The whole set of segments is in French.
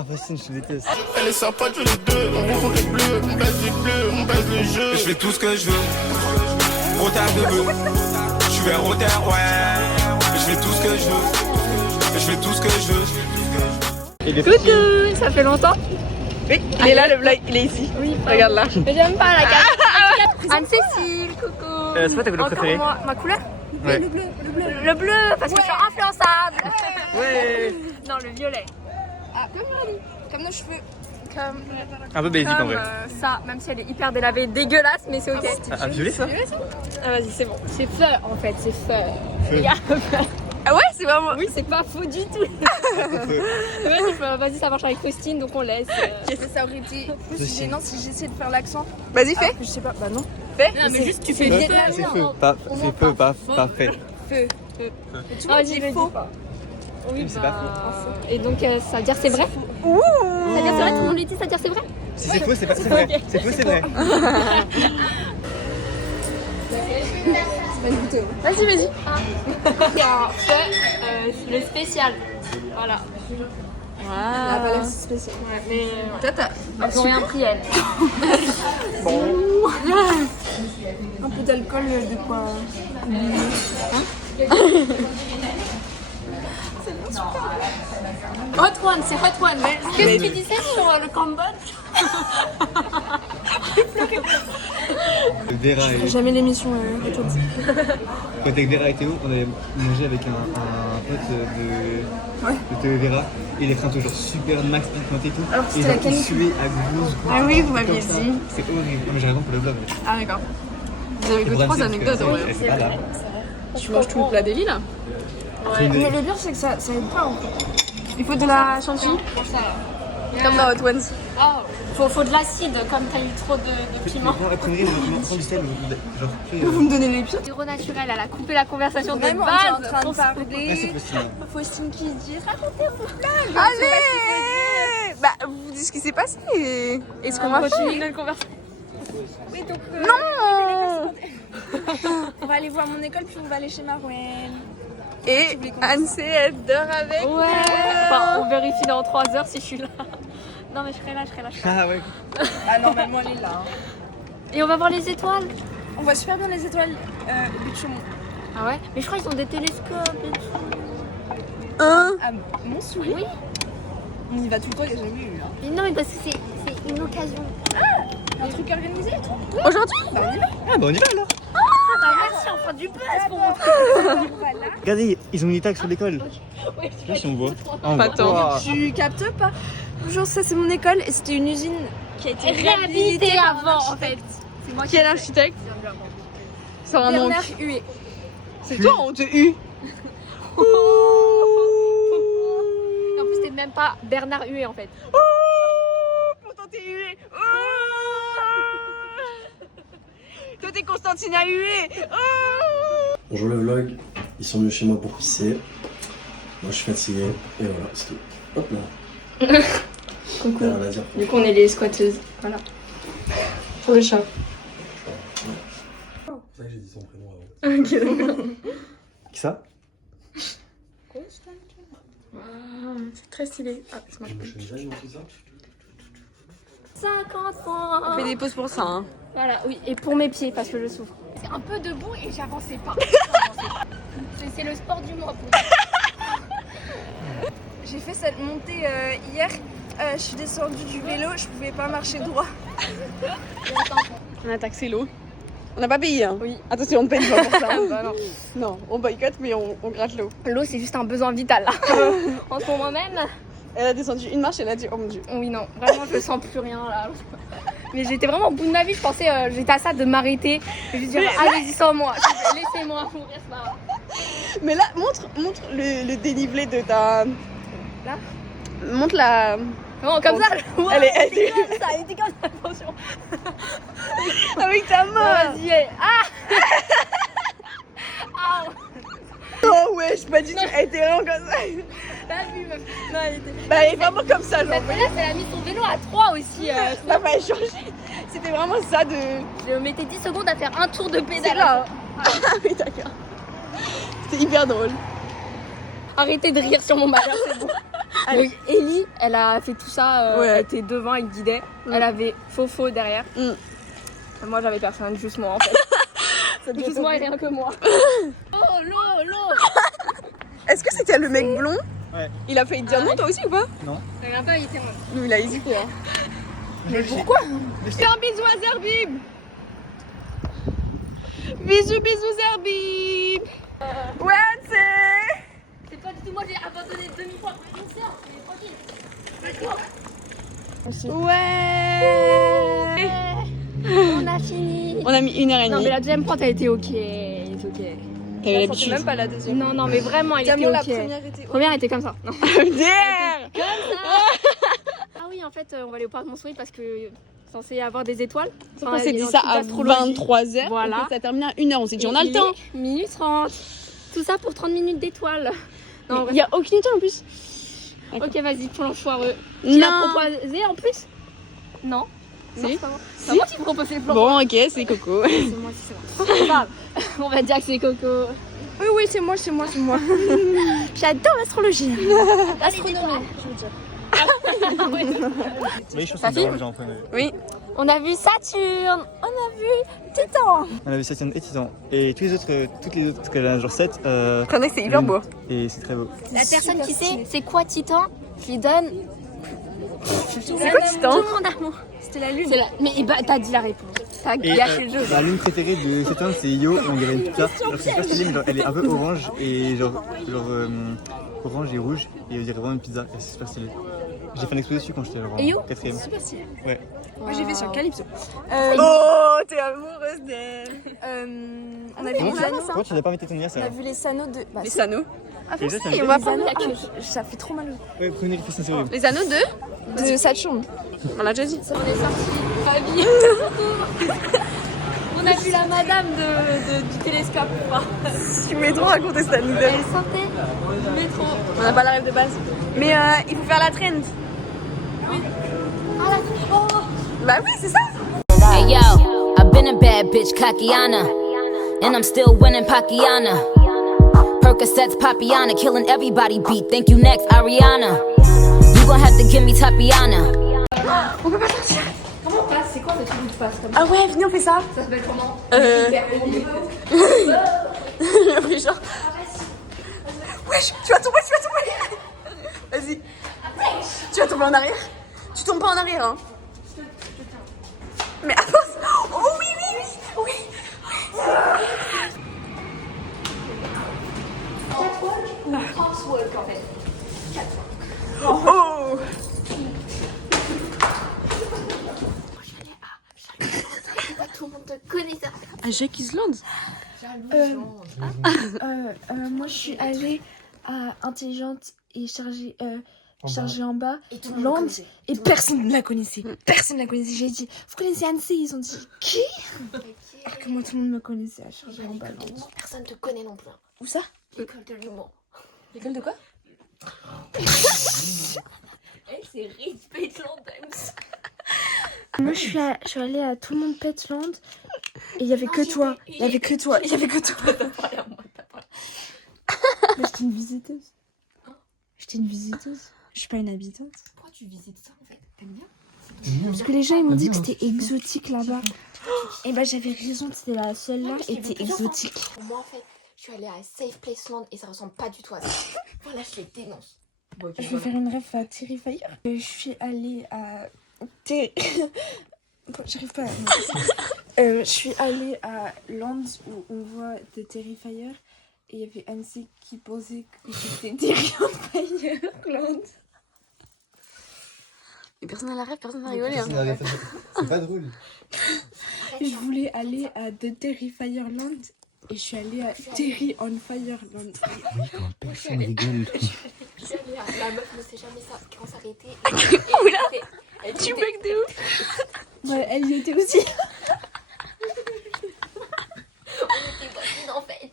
Ah, Faustine, je déteste. Elle est sympa tous les deux, on rencontre les bleus, on baisse les bleus, on baisse le jeu. Je fais tout ce que je veux, retard de bœuf. Je suis un retard, ouais. Je fais tout ce que je veux, je fais tout ce que je veux. Coucou, ça fait longtemps. Oui, il est là, le vlog, il est ici. Oui, regarde là. Mais j'aime pas la carte. Anne-Cécile, coucou. C'est quoi ta couleur préférée? Moi, ma couleur? Ouais. Le bleu, parce que je suis influençable. Ouais. Non, le violet. Ah, comme nos cheveux. Comme, Un peu basique en vrai. ça, même si elle est hyper délavée, dégueulasse, mais c'est ok. Ah, violet ça? Ah, vas-y, c'est bon. C'est feu en fait, c'est feu. Feu. Regarde. Ah ouais, c'est vraiment. Oui, c'est pas faux du tout. Vas-y, ça marche avec Faustine, donc on laisse. Qu'est-ce que ça aurait été plus gênant si j'essayais de faire l'accent? Vas-y, fais. Je sais pas, bah non. Fais. Non, mais juste tu fais Ouais, vietnamien. c'est feu, pas fait. Feu. Tu vois, dis faux. Oui, c'est pas Et donc, ça veut dire c'est vrai? Ouh. Ça veut dire c'est vrai, tout le monde lui dit, ça veut dire c'est vrai? Si c'est faux, c'est pas c'est vrai. C'est faux, c'est vrai. Vas-y. Le spécial. Voilà. Ah, pas l'air spécial. Ouais, mais Toi, t'as elles ont rien pris, elles. un peu d'alcool, de quoi? Hot One, c'est Hot One. Qu'est-ce que tu disais sur le Cambodge? Vera et... Jamais l'émission Retour. Quand avec Vera et Théo, on avait mangé avec un pote de Théo et Vera. Et il est un genre super max pimenté et tout. Alors, Et c'était genre, la il canicule. suait à gauche. Ah oui, vous m'aviez comme ça. dit. C'est horrible. Non, mais j'ai raison pour le blog. Ah, d'accord. Vous avez Le que problème, 3 c'est anecdotes que en vrai. c'est pas là. Tu manges tout le plat d'Eli là? C'est Mais le pire, c'est que ça aide pas en fait. Il faut de la chantilly. Comme dans Hot Ones. Faut de l'acide, comme t'as eu trop de piment. Non, la connerie, on prend du sel. Genre, Vous me donnez les pieds. Zéro naturel, elle a coupé la conversation de Vraiment, on est en base. train de Ah, c'est parler. possible. Faustine qui dit racontez vos blagues. Allez, bah vous dites ce qui s'est passé. Et ce qu'on va faire. Continue notre conversation. Oui, donc. Non. On va aller voir mon école puis on va aller chez Marouane. Et Anne-C, elle dort avec. Ouais. Enfin, on vérifie dans 3 heures si je suis là. Non, mais je serai là. Ah ouais. Ah, normalement, elle est là. Et on va voir les étoiles. On voit super bien les étoiles au but de Chaumont. Ah ouais? Mais je crois qu'ils ont des télescopes et tout. Hein? Ah, mon souris. Oui. On y va tout le temps, il n'y a jamais eu. Hein. Mais non, mais parce que c'est une occasion. Un truc organisé et tout. Aujourd'hui? Bah, on y va. Ah bah on y va alors. Ah bah merci, on fera du buzz pour montrer. Voilà. Regardez, ils ont mis une tag sur l'école. Oui, Je sais pas si on voit. Ah, Pas tant. Tu captes pas? Bonjour, ça c'est mon école et c'était une usine qui a été réhabilité par un avant en architecte. fait. C'est moi Qui est l'architecte? Sors un nom. Bernard Huet. C'est toi, on te hue. En plus, c'était même pas Bernard Huet en fait. Pourtant t'es huée. Toi t'es Constantina huée. Bonjour le vlog, ils sont venus chez moi pour pisser. Moi je suis fatigué et voilà, c'est tout. Hop là. Coucou. Rien à dire. Du coup, on est les squatteuses. Voilà. Pour le chat. C'est pour ça que j'ai dit son prénom avant. Ok, d'accord. Qui ça? C'est très stylé. Ah, c'est Je me suis déjà dit tout ça. 50 francs. On fait des pauses pour ça. Hein. Voilà, oui, et pour mes pieds parce que je souffre. C'est un peu debout et j'avançais pas. C'est le sport du mois pour moi. J'ai fait cette montée hier. Je suis descendue du vélo, je pouvais pas marcher droit. On a taxé l'eau. On n'a pas payé. Hein. Oui. Attention, on ne paye pas pour ça. Bah non. Non, on boycotte mais on gratte l'eau. L'eau, c'est juste un besoin vital là. En ce moment même. Elle a descendu une marche et elle a dit oh mon dieu. Oui, non, vraiment, je sens plus rien là. Mais j'étais vraiment au bout de ma vie, je pensais, j'étais à ça de m'arrêter. Et je me dire, allez-y sans moi, laissez-moi mourir, c'est pas grave. Mais là, montre le dénivelé de ta. Là? Montre la. Non, comme ça, ouais, Elle est- était comme ça, elle était comme ça, attention. Avec ta Non, main. vas-y, allez. Ah. Ah. Oh ouais, je pas du tout. Elle était vraiment comme ça. T'as vu, meuf? Non, elle était. Bah, elle est vraiment comme ça, genre. Cette fois-là, elle a mis son vélo à 3 aussi. Ça va changer. C'était vraiment ça de. Je mettais 10 secondes à faire un tour de pédale. C'est là. Ah oui, d'accord. C'était hyper drôle. Arrêtez de rire sur mon malheur, c'est bon. Allez. Donc Ellie, elle a fait tout ça, Ouais. elle était devant, elle guidait. Elle avait Fofo derrière. Mm. Moi j'avais personne, juste moi en fait. Juste moi et rien que moi. Oh l'eau. Est-ce que c'était le mec blond? Ouais. Il a failli te dire non, toi aussi ou pas? Regarde pas, il était moi. Lui, il a hésité. Hein. Mais pourquoi? Fais un bisou à Zerbib. Bisous Zerbib. Ouais, c'est. C'est pas du tout moi, j'ai abandonné demi-fois pour une séance, mais tranquille. Ouais. On a fini. On a mis 1h30. Non mais la deuxième prod elle était ok. Elle était ok. T'avais l'habitude. Même pas la deuxième. Non mais vraiment elle était Camion, ok. la première était. Première était comme ça. Non. Derrière. Ah oui en fait on va aller au parc Montsouris parce que censé avoir des étoiles. On s'est dit ça à 23h. Voilà. Et ça termine à 1h. On s'est dit on a le temps. Minute 30. Tout ça pour 30 minutes d'étoiles. Non, Il y a aucune étoile en plus. ok vas-y plan foireux. Tu l'as Non. proposé en plus? Non. Si. C'est moi qui propose les plans. Bon, ok, c'est Coco. C'est moi, c'est moi. C'est grave. On va dire que c'est Coco. Oui, c'est moi. J'adore l'astrologie. L'astronomie, je veux dire. Oui, je pense Ça que c'est filme déjà en premier. Oui. On a vu Saturne, on a vu Titan. On a vu Saturne et Titan. Et toutes les autres, parce qu'elle a genre 7. Prenez que c'est hyper beau. Et c'est très beau. La personne qui sait c'est quoi Titan, je lui donne. C'est quoi Titan? Tout le monde a mon. C'était la lune. Mais bah, t'as dit la réponse. T'as Et gâché le jeu. la lune préférée de Saturne, c'est Io. Et on dirait une pizza. Genre, c'est super stylé, mais genre, elle est un peu orange. Et genre orange et rouge. Et on dirait vraiment une pizza. Et c'est super stylé. J'ai fait un exposé dessus quand j'étais genre Io en 4ème. Super stylé. Ouais. Moi, j'ai fait sur Calypso. Oh, t'es amoureuse d'elle. On a vu les anneaux. Pourquoi tu n'as pas invité ton On a anniversaire? vu les sanneaux de. Bah, Les si. anneaux. Déjà, ça me Et fait- on va Les prendre anneaux, ça fait trop mal. Ouais, prenez les fesses, c'est horrible. les anneaux de. De Saturne. On l'a déjà dit. On est sorti. Famille. On a vu la madame du télescope ou pas? Tu m'as trop raconté cette anecdote. Elle sortait du métro. On n'a pas la rêve de base. Mais il faut faire la trend. Bah oui, c'est ça. Hey yo, I've been a bad bitch, Kakiana, and I'm still winning Pakiana. Percocets, Papiana, killing everybody beat. Thank you next, Ariana. You gon' have to give me Tapiana. On peut pas sortir. Comment on passe? C'est quoi ce truc qui se passe comme ça? Ah ouais, venez, on fait ça. Ça s'appelle comment? Après, genre. Wesh, tu vas tomber. Vas-y. Tu vas tomber en arrière. Tu tombes pas en arrière, hein. Mais avance. Oh oui. Walk en fait. Oh. Tout le monde te connaît ça. À Jacques Island. Moi, je suis allée à Intelligente et chargée en bas. Et tout le monde Land. connaissait. Et personne ne la connaissait. J'ai dit, vous connaissez Annecy? Ils ont dit, qui? Alors que moi, tout le monde me connaissait à chargée en bas. Land. Personne te connaît non plus. Où ça? L'école de l'humour. L'école de quoi? Elle c'est Rich Landens. Moi, je suis allée à Tout le monde pète Land. Et il y avait que toi. Il y avait que toi. T'as parlé à moi, t'as parlé. Mais j'étais une visiteuse. J'étais une visiteuse. Je suis pas une habitante. Pourquoi tu visites ça en fait? T'aimes bien? Parce que les gens ils m'ont dit que c'était exotique là-bas. Et bah j'avais raison, c'était la seule là, était exotique. Moi en fait, je suis allée à Safe Place Land et ça ressemble pas du tout à ça. Voilà, je les dénonce. Bon, ok, Je vais faire une rêve à Terrifier. Je suis allée à... Bon, j'arrive pas à... Je suis allée à Land où on voit des Terrifiers. Et il y avait Annecy qui posait que c'était Terrifier Land. Et personne n'a la rêve, personne n'a rigolé. Hein. C'est pas drôle. Je voulais aller à The Terrifier Land. Et je suis allée à Terry on Fire Land. Oui, quand personne rigole. Je suis allée à... La meuf ne sait jamais ça quand s'arrêter. Oula. Elle Tu était- bugs de ouf. Ouais, elle y était aussi. On était voisines en fait.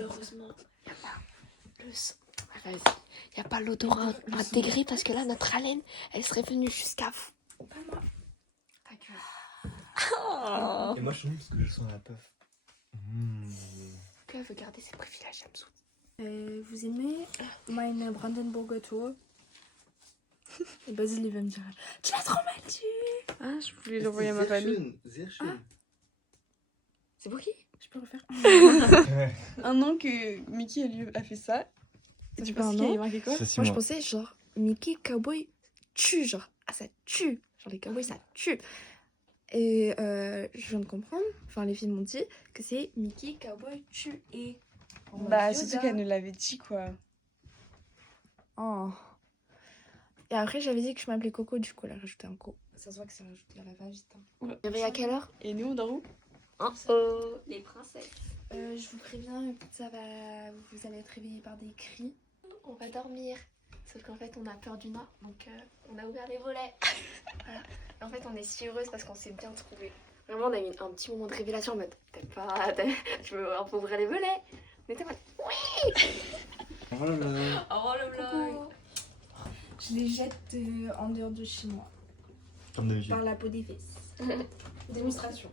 Heureusement, il n'y a pas le son. Vas-y. Il n'y a pas l'odorat intégré parce que là, notre haleine, elle serait venue jusqu'à vous. Pas moi. Ta gueule. Et moi, je suis nul parce que je sens la puff. elle veut garder ses privilèges, elle me saoule. Vous aimez meine Brandenburger Tor? Et Basile, il va me dire tu l'as trop mal dit. Ah, je voulais l'envoyer à ma famille. C'est pour qui? Je peux refaire. Un an que Mickey lui a fait ça. Et tu penses qu'il y a marqué quoi? C'est 6 Moi, je mois. pensais genre Mickey Cowboy tue, genre ah ça tue, genre les cowboys ça tue. Et je viens de comprendre, enfin les filles m'ont dit que c'est Mickey Cowboy tue et. Bah, surtout qu'elle nous l'avait dit quoi. Oh. Et après j'avais dit que je m'appelais Coco, du coup elle a rajouté un co. Ça se voit que c'est rajouté à la va-vite. Hein. Il y avait à quelle heure? Et nous, on dort où? Les princesses. Je vous préviens, ça va, vous allez être réveillés par des cris. On va dormir. Sauf qu'en fait, on a peur du noir, donc on a ouvert les volets. Voilà. Et en fait, on est si heureuse parce qu'on s'est bien trouvés. Vraiment, on a eu un petit moment de révélation en mode je veux un peu ouvrir les volets. On était en mode oui. Oh là là. Oh le vlog. Je les jette en dehors de chez moi, Comme d'habitude. par la peau des fesses. Démonstration.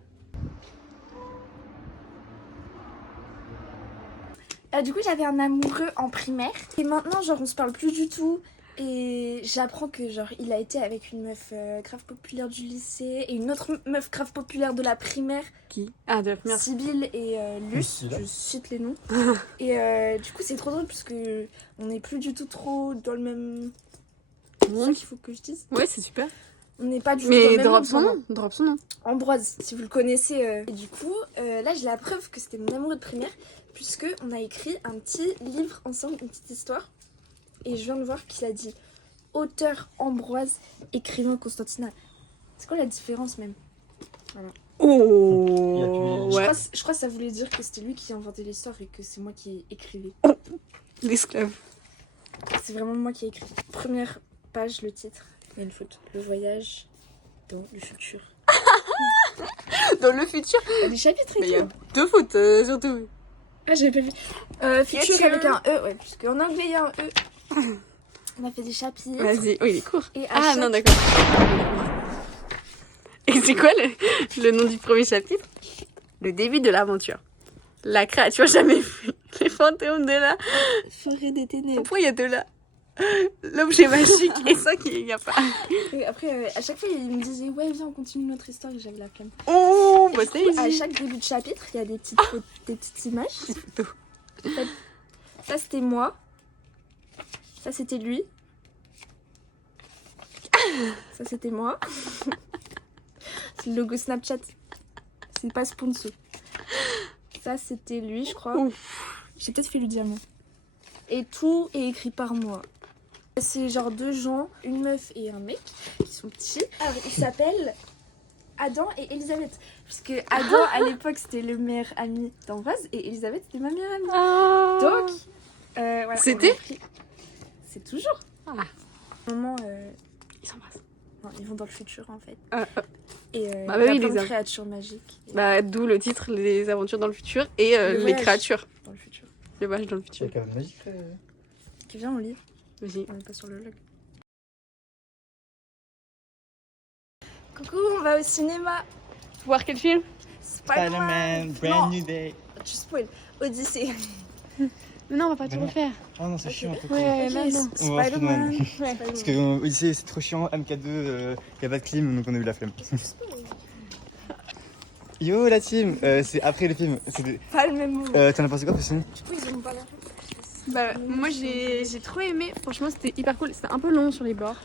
Du coup, j'avais un amoureux en primaire. Et maintenant, genre, on se parle plus du tout. Et j'apprends que, genre, il a été avec une meuf grave populaire du lycée et une autre meuf grave populaire de la primaire. Qui? Ah, de la première. Sibylle et Luce, Celui-là. je cite les noms. Et du coup, c'est trop drôle parce que on n'est plus du tout trop dans le même. C'est ça qu'il faut que je dise. Ouais, c'est super. On n'est pas du tout dans le Mais même drop monde, son vraiment. nom. Drop son nom. Ambroise, si vous le connaissez. Et du coup, là, j'ai la preuve que c'était mon amoureux de primaire, puisque on a écrit un petit livre ensemble, une petite histoire. Et je viens de voir qu'il a dit auteur Ambroise, écrivain Constantina. C'est quoi la différence même? Oh ouais. Je crois que ça voulait dire que c'était lui qui a inventé l'histoire et que c'est moi qui écrivais. L'esclave. C'est vraiment moi qui ai écrit. Première page, le titre. Il y a une photo. Le voyage dans le futur. Dans le futur. Il y a des chapitres Mais il et y a tout. 2 fautes surtout. Ah, j'avais pas vu. Futur Future. avec un E, ouais, puisque en anglais il y a un E. On a fait des chapitres. Vas-y. Oh, il est court. Et à Ah chaque- non, d'accord. Et c'est quoi le nom du premier chapitre? Le début de l'aventure. La créature jamais vue. Les fantômes de la... Forêt des ténèbres. Pourquoi il y a 2 là? L'objet magique et ça qu'il n'y a pas. Et après, à chaque fois, il me disait ouais, viens, on continue notre histoire et j'avais la flemme. Oh, bah Du coup, c'est à easy. chaque début de chapitre, il y a des petites images. Ça, c'était moi. Ça, c'était lui. Ça, c'était moi. C'est le logo Snapchat. C'est pas sponsor. Ça, c'était lui, je crois. J'ai peut-être fait le diamant. Et tout est écrit par moi. C'est genre 2 gens, une meuf et un mec, qui sont petits. Alors, ils s'appellent Adam et Elisabeth. Parce que Adam, à l'époque, c'était le meilleur ami d'Ambroise et Elisabeth, c'était ma meilleure amie. Donc, voilà. C'était on a pris- C'est toujours. Ah. Moment, Ils s'embrassent. non, ils vont dans le futur, en fait. Et Bah il y a oui, plein les de am- créatures magiques. Et Bah d'où le titre, les aventures dans le futur et Le les voyage. créatures. dans le futur. Le voyage dans le futur. C'est quand même magique. Qui vient, on lit. Vas-y. On n'est pas sur le log. Coucou, on va au cinéma. Voir quel film? Spider-Man. brand Non, new day. tu spoil. Odyssée. Mais non, on va pas Bah tout non. refaire. Oh non, c'est chiant. Ouais, Ok, là, non. On va voir Spider-Man. Ouais. Parce que Odyssey c'est trop chiant, MK2, y a pas de clim donc on a eu la flemme. Yo la team, c'est après le film. Pas le même mot. T'en as pensé quoi Faustine? Du coup, ils ont pas l'air. Bah moi j'ai trop aimé, franchement c'était hyper cool, c'était un peu long sur les bords.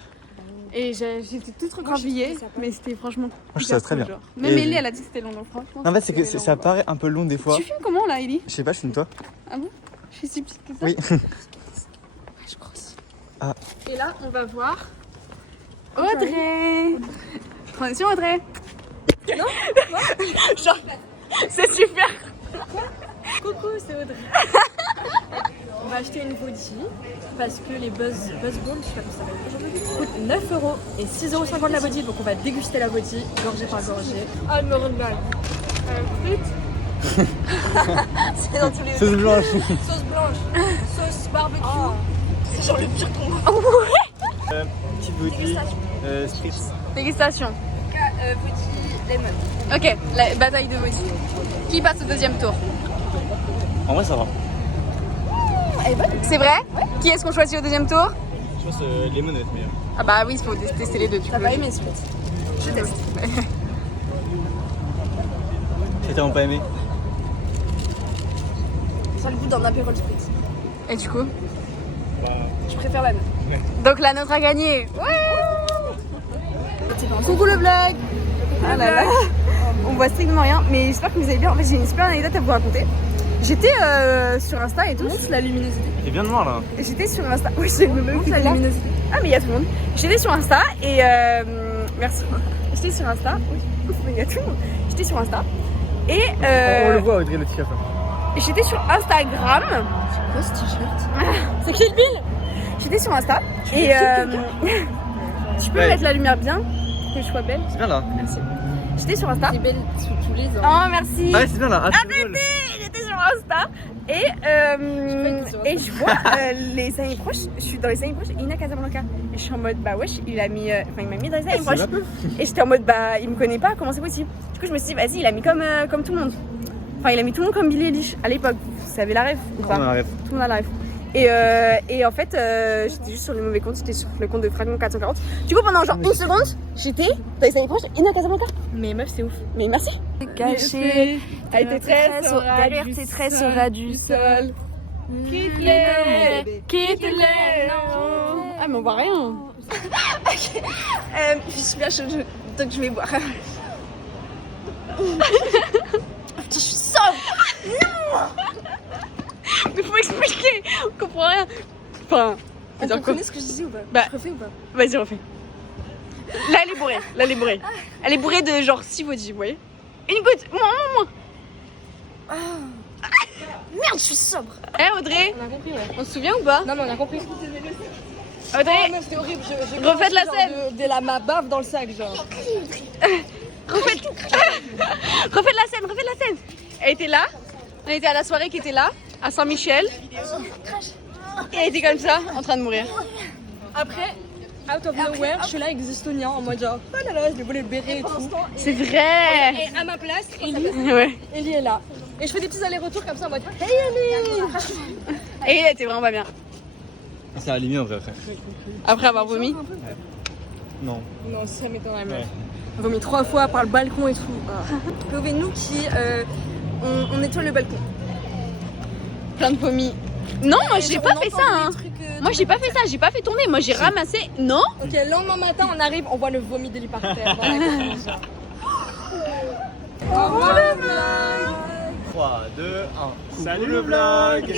Et j'étais toute recroquevillée, trouvé ça pas mais c'était franchement. Moi je trouve hyper ça très cool, bien. genre. Même Et- Ellie elle a dit que c'était long, donc franchement. En fait c'est que c'était ça long. paraît un peu long des fois. Tu filmes comment là Ellie? Je sais pas, je filme toi. Ah bon? Je suis si petite que ça? Oui. Je crois aussi. Ah. Et là on va voir Audrey. Transition Audrey. Non. Genre c'est super. Coucou, c'est Audrey. On va acheter une body parce que les Buzz Balls, je sais pas comment ça s'appelle, coûtent 9 € et 6,50 € la body, donc on va déguster la body, gorgée par gorgée. Ah, elle me régale. C'est dans tous les Sauce blanche. Sauce blanche. Sauce barbecue. C'est genre le pire combo. Petit body, spritz. Dégustation. Body lemon. Ok, la bataille de body. Qui passe au deuxième tour? En vrai, ça va. C'est vrai? Qui est-ce qu'on choisit au deuxième tour? Je pense les monettes meilleures. Ah bah oui, il faut tester les deux. T'as pas aimé Split? Je teste. T'as tellement pas aimé? Ça a le goût d'un apéro Split. Et du coup? Je préfère la mienne. Donc la nôtre a gagné. Ouais. Coucou le vlog. Ah là là. On voit strictement rien, mais j'espère que vous allez bien. En fait, j'ai une super anecdote à vous raconter. J'étais sur Insta et tout. Montre la luminosité. T'es bien noir là. J'étais sur Insta. Oui, j'ai le même la luminosité. Ah mais il y a tout le monde. J'étais sur Insta et merci. J'étais sur Insta. Oui, il y a tout le monde. J'étais sur Insta et On le voit Audrey le t-shirt. j'étais sur Instagram. C'est quoi ce t-shirt? C'est Kill Bill. J'étais sur Insta et tu peux Ouais. mettre la lumière bien que je sois belle. C'est bien là. Merci. J'étais sur Insta. T'es belle sous tous les ans. Oh merci. Ah ouais, c'est bien là. J'étais sur Insta et je vois les amis proches, je suis dans les amis proches, Ina Casablanca. Et je suis en mode bah wesh, il m'a mis dans les amis proches. Et j'étais en mode bah il me connaît pas, comment c'est possible? Du coup je me suis dit vas-y, il a mis comme tout le monde. Enfin il a mis tout le monde comme Billie Eilish à l'époque. Vous savez la rêve ou pas? On arrive. Tout le monde a la rêve. Et en fait, j'étais juste sur le mauvais compte, j'étais sur le compte de Fragment 440. Du coup, pendant genre une seconde, j'étais dans les années proches, Ina Casablanca. Mais meuf, c'est ouf. Mais merci. Caché. Elle était très derrière tes traits sera du sol. Quitte-les, quitte-les. Ah, mais on voit rien. Je suis bien chaude, donc je vais boire. Putain, je suis sobre. Mais faut expliquer, on comprend rien. Enfin, Vous comprenez ce que je disais ou pas? Bah, Je refais ou pas? vas-y, refais. Là, elle est bourrée. Là, elle est bourrée. Elle est bourrée de genre 6 vodis, vous voyez? Une goutte, moins. Merde, je suis sobre. Eh, Audrey, On a compris, ouais. on se souvient ou pas? Non, mais on a compris. Audrey, Non, c'était horrible. refaites la scène. Ma baffe dans le sac, genre. refaites la scène. Elle était là. On était à la soirée qui était là, à Saint-Michel. Et elle était comme ça, en train de mourir. Après, out of nowhere, je suis là avec des Estoniens en mode genre, oh là là, je vais voler le béret et tout. C'est vrai. Et à ma place, Ellie Ouais. est là. Et je fais des petits allers-retours comme ça en mode, hey Ellie. Et elle était vraiment pas bien. Ça allait mieux en vrai après. Après avoir vomi. Non. Non, ça m'étonnerait même. Ouais. On vomi 3 fois par le balcon et tout. Pouvez-nous qui on nettoie le balcon. Plein de vomi. Non, moi j'ai pas fait ça. Hein. Moi j'ai pas fait ça, j'ai pas fait tourner. Moi j'ai ramassé. Non. Ok, le lendemain matin, on arrive, on voit le vomi d'Ellie par terre. Au revoir le vlog. 3, 2, 1. Salut le vlog.